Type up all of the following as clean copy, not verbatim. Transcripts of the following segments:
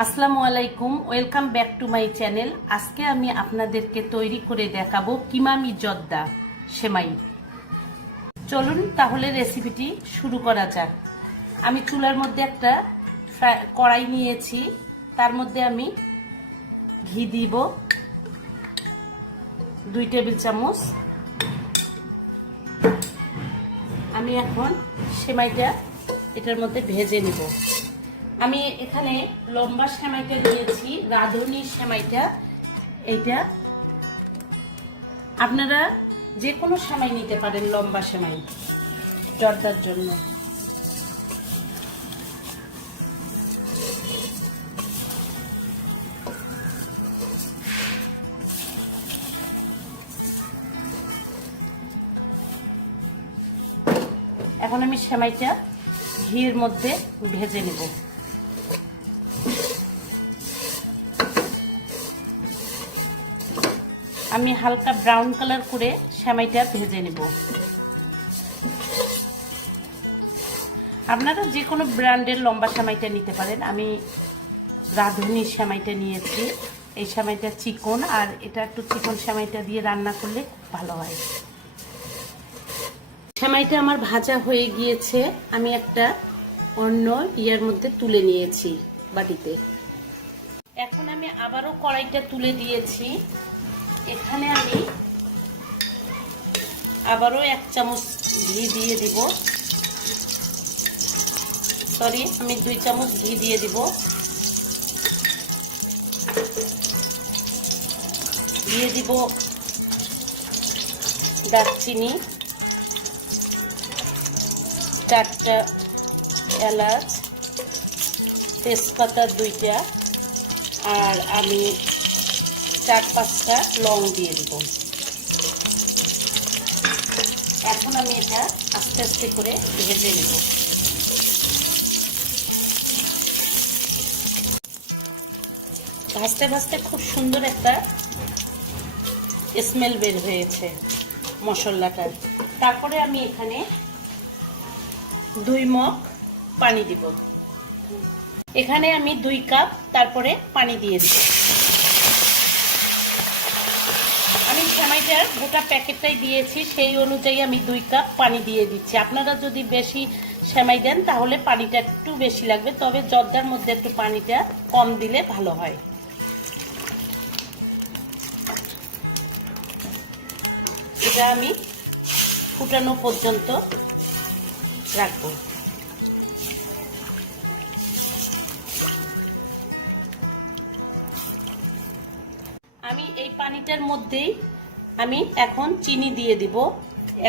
আসসালামু আলাইকুম, welcome back to my channel. আজকে আমি আপনাদেরকে তৈরি করে দেখাবো কিমামি জর্দা সেমাই। চলুন তাহলে রেসিপিটি শুরু করা যাক। আমি চুলার মধ্যে একটা কড়াই নিয়েছি, তার মধ্যে আমি ঘি দিব 2 টেবিল চামচ। আমি এখন সেমাইটা এটার মধ্যে ভেজে নিব। আমি এখানে লম্বা সেমাইটা নিয়েছি, রাঁধুনি সেমাইটা। এইটা আপনারা যে কোনো সেমাই নিতে পারেন, লম্বা সেমাই জর্দার জন্য। এখন আমি সেমাইটা ঘির মধ্যে ভেজে নেব। আমি হালকা ব্রাউন কালার করে সেমাইটা ভেজে নেব। আপনারা যে কোনো ব্র্যান্ডের লম্বা সেমাইটা নিতে পারেন। আমি রাঁধুনি সেমাইটা নিয়েছি। এই সেমাইটা চিকন, আর এটা একটু চিকন সেমাইটা দিয়ে রান্না করলে খুব ভালো হয়। সেমাইটা আমার ভাজা হয়ে গিয়েছে। আমি একটা অন্য ইয়ার মধ্যে তুলে নিয়েছি, বাটিতে। এখন আমি আবারও কড়াইটা তুলে দিয়েছি। এখানে আমি আবারও 1 চামচ ঘি দিয়ে দিব। আমি 2 চামচ ঘি দিয়ে দিব। দিয়ে দিব দারচিনি, 4টা এলাচ, তেজপাতা 2টা, আর আমি 4-5টা লং দিয়ে দিব। এখন আমি এটা আস্তে আস্তে করে ভেজে নেব। ভাজতে ভাজতে খুব সুন্দর একটা স্মেল বের হয়েছে মশলাটার। তারপরে আমি এখানে 2 মগ পানি দিব। এখানে আমি 2 কাপ তারপরে পানি দিয়েছি। আমি সেমাইটার গোটা প্যাকেটটাই দিয়েছি, সেই অনুযায়ী আমি 2 কাপ পানি দিয়ে দিচ্ছি। আপনারা যদি বেশি সেমাই দেন তাহলে পানিটা একটু বেশি লাগবে, তবে জর্দার মধ্যে একটু পানিটা কম দিলে ভালো হয়। এটা আমি ফুটানো পর্যন্ত রাখবো। আমি এই পানিটার মধ্যেই আমি এখন চিনি দিয়ে দিব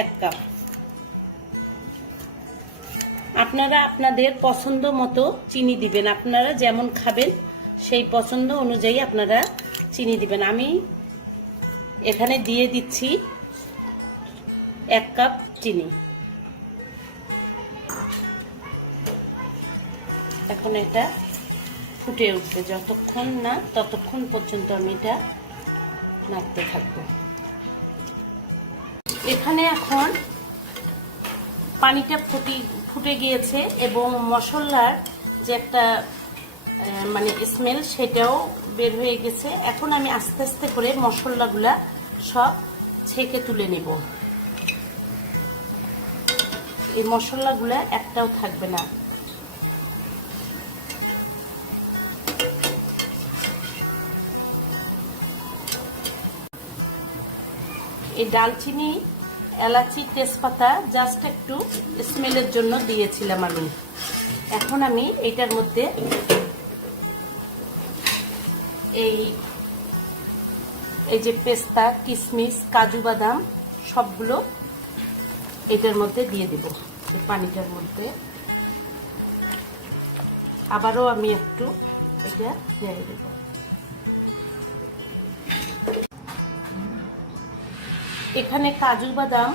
1 কাপ। আপনারা আপনাদের পছন্দ মতো চিনি দিবেন। আপনারা যেমন খাবেন সেই পছন্দ অনুযায়ী আপনারা চিনি দিবেন। আমি এখানে দিয়ে দিচ্ছি 1 কাপ চিনি। এখন এটা ফুটে উঠবে, যতক্ষণ না ততক্ষণ পর্যন্ত আমি এটা নাড়তে থাকবো। এখানে এখন পানিটা ফুটে গিয়েছে এবং মশলার যে একটা স্মেল, সেটাও বের হয়ে গেছে। এখন আমি আস্তে আস্তে করে মশলাগুলা সব ছেঁকে তুলে নিব। এই মশলাগুলা একটাও থাকবে না। এই দালচিনি, এলাচি, তেজপাতা জাস্ট একটু স্মেলের জন্য দিয়েছিলাম আমি। এখন আমি এটার মধ্যে এই যে পেস্তা, কিশমিশ, কাজু বাদাম সবগুলো এটার মধ্যে দিয়ে দিব। এই পানিটার মধ্যে আবারও আমি একটু এটা নেড়ে দেব। এখানে কাজু বাদাম,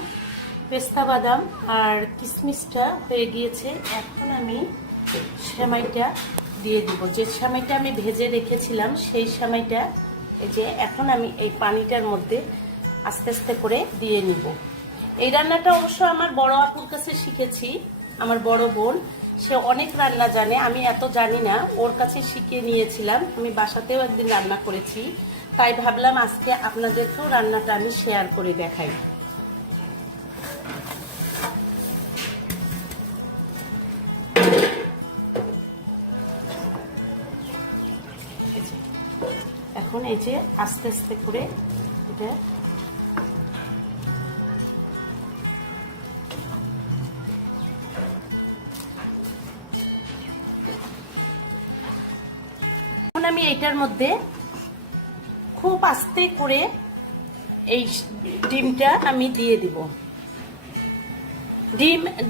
পেস্তা বাদাম আর কিশমিশটা হয়ে গিয়েছে। এখন আমি সেমাইটা দিয়ে দিব। যে সেমাইটা আমি ভেজে রেখেছিলাম সেই সেমাইটা এই যে এখন আমি এই পানিটার মধ্যে আস্তে আস্তে করে দিয়ে নিব। এই রান্নাটা অবশ্য আমার বড় আপুর কাছে শিখেছি, আমার বড় বোন। সে অনেক রান্না জানে, আমি এত জানি না, ওর কাছে শিখিয়ে নিয়েছিলাম। আমি বাসাতেও একদিন রান্না করেছি, তাই ভাবলাম আজকে আপনাদেরকেও রান্নাটা আমি শেয়ার করে দেখাই। এখন এই যে আস্তে আস্তে করে এটা আমি এইটার মধ্যে খুব আস্তে করে এই ডিমটা আমি দিয়ে দিব।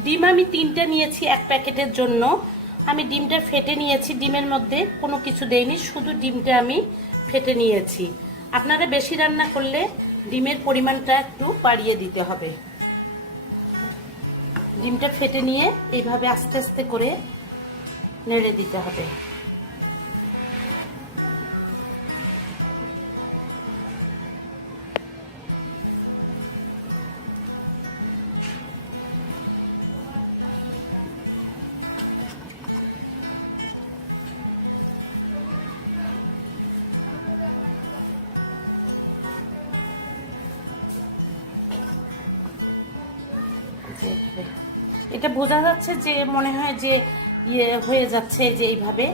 ডিম আমি 3টা নিয়েছি এক প্যাকেটের জন্য। আমি ডিমটা ফেটে নিয়েছি, ডিমের মধ্যে কোনো কিছু দেইনি, শুধু ডিমটা আমি ফেটে নিয়েছি। আপনারা বেশি রান্না করলে ডিমের পরিমাণটা একটু বাড়িয়ে দিতে হবে। ডিমটা ফেটে নিয়ে এইভাবে আস্তে আস্তে করে নেড়ে দিতে হবে। এটা বোঝা যাচ্ছে যে মনে হয় যে ইয়ে হয়ে যাচ্ছে, যে এইভাবে,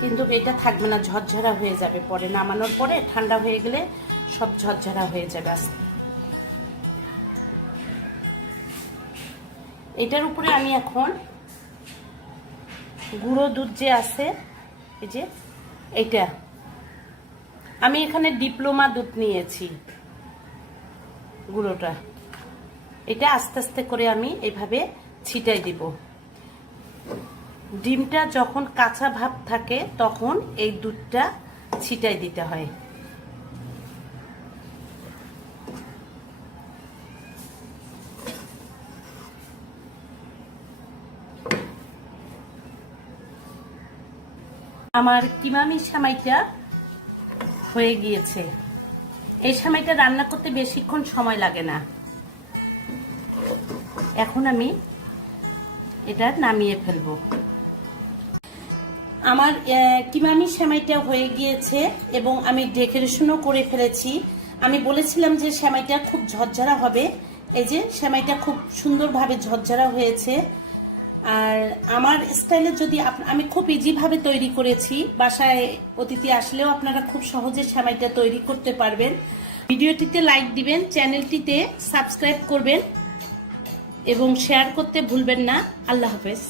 কিন্তু এটা থাকবে না, ঝরঝরা হয়ে যাবে। পরে নামানোর পরে ঠান্ডা হয়ে গেলে সব ঝরঝরা হয়ে যাবে। এটার উপরে আমি এখন গুঁড়ো দুধ যে আছে, এই যে এইটা আমি এখানে ডিপ্লোমা দুধ নিয়েছি, গুঁড়োটা, এটা আস্তে আস্তে করে আমি এইভাবে ছিটাই দিব। ডিমটা যখন কাঁচা ভাব থাকে তখন এই দুধটা ছিটাই দিতে হয়। আমার কিমামি সেমাইটা হয়ে গিয়েছে। এই সেমাইটা রান্না করতে বেশিক্ষণ সময় লাগে না। এখন আমি এটা নামিয়ে ফেলবো। আমার কিমামি সেমাইটা হয়ে গিয়েছে এবং আমি ডেকোরেশনও করে ফেলেছি। আমি বলেছিলাম যে সেমাইটা খুব ঝরঝরা হবে, এই যে সেমাইটা খুব সুন্দরভাবে ঝরঝরা হয়েছে। আর আমার স্টাইলে যদি আমি খুব ইজিভাবে তৈরি করেছি, বাসায় অতিথি আসলেও আপনারা খুব সহজে সেমাইটা তৈরি করতে পারবেন। ভিডিওটিতে লাইক দিবেন, চ্যানেলটিতে সাবস্ক্রাইব করবেন এবং শেয়ার করতে ভুলবেন না। আল্লাহ হাফেজ।